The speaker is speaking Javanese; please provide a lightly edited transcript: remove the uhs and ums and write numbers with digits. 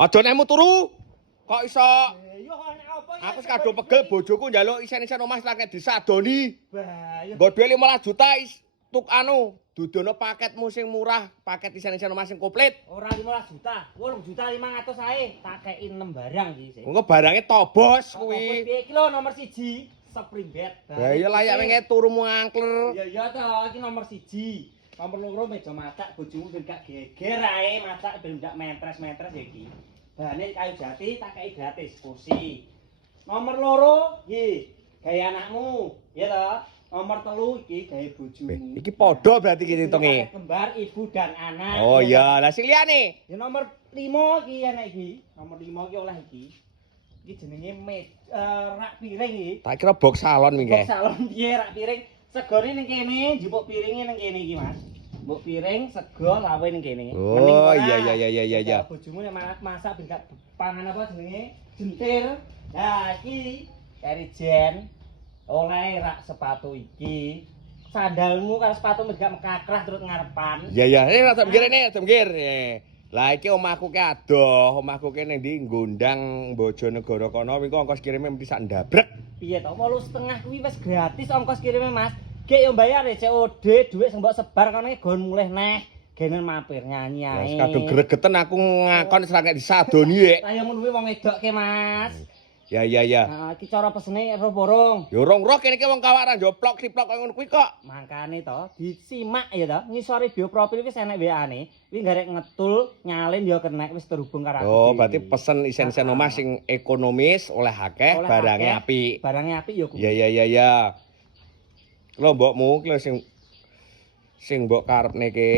Aja nemu turu. Kok iso Yo kok nek apa iki? aku sekado pegel bojoku njaluk isen-isen omah lagi disadoni. Bah, yo. Mbok duwe 15 juta tuk anu, dudono paketmu sing murah, paket isen-isen omah sing komplit. Ora 15 juta, 8 juta 500 ae. Tak kei 6 barang iki sih. Engko barange tobos Kuwi kuwi. piye iki lho nomor 1, spring bed. Lah iya layak mengke turumu angkler. Iya iya to, iki nomor 1. Nomor loro meja masak bojomu ben gak geger ae masak ben ndak metres-metres ya iki. Bahane kayu jati tak kei gratis kursi. Nomor loro iki gawe anakmu, ya toh. Nomor 3 iki gawe bojomu. Iki padha berarti iki hitunge. Kembar ibu dan anak. Oh iya, lah sing liyane. Ya nomor 5 iki enek iki. Nomor 5 iki oleh iki. Iki jenenge rak piring iki. Tak kira box salon mingke. Box salon piye rak piring? Segone ning kene, njupuk piringe ning kene iki, Mas. Mbok piring, sego, lawe ning kene. Oh iya. Bojomu nek masak ben gak pangan apa jenenge? Jentir. Nah, iki dari Jen oleh rak sepatu iki. Sandalmu karo sepatu gak mekakrah terus ngarepan. Iya, ini rada mikir ini, rada mikir. Lah iki omahku ki adoh, omahku ki ning ndi ngundang Bojonegoro kono wingi ongkos kirime mesti sak ndabrek. Piye to? 8,5 kuwi wis gratis ongkos kirime, Mas. Gek yo bayar COD, dhuwit sing mbok sebar kono gon mulih neh. Genen mampir nyanyi Lah ae. kadung gregeten aku ngakon serangke disadoni yek. Lah yo ngono kuwi wong wedokke, Mas. Ya. Nah, iki cara pesene ero borong. Ya urung-urung kene iki wong kawaran joplok triplok kaya ngono kuwi kok. Mangkane to, disimak ya to. Ngisore bioprofil wis enek WA-ne. Kuwi garek ngetul, nyalin yo kenek wis terhubung karo aku. Oh, berarti pesen isen-isen omah sing ekonomis oleh akeh, barangnya apik. Barangnya apik yo kuwi. Ya. Lho mbokmu ki sing mbok karepne ki.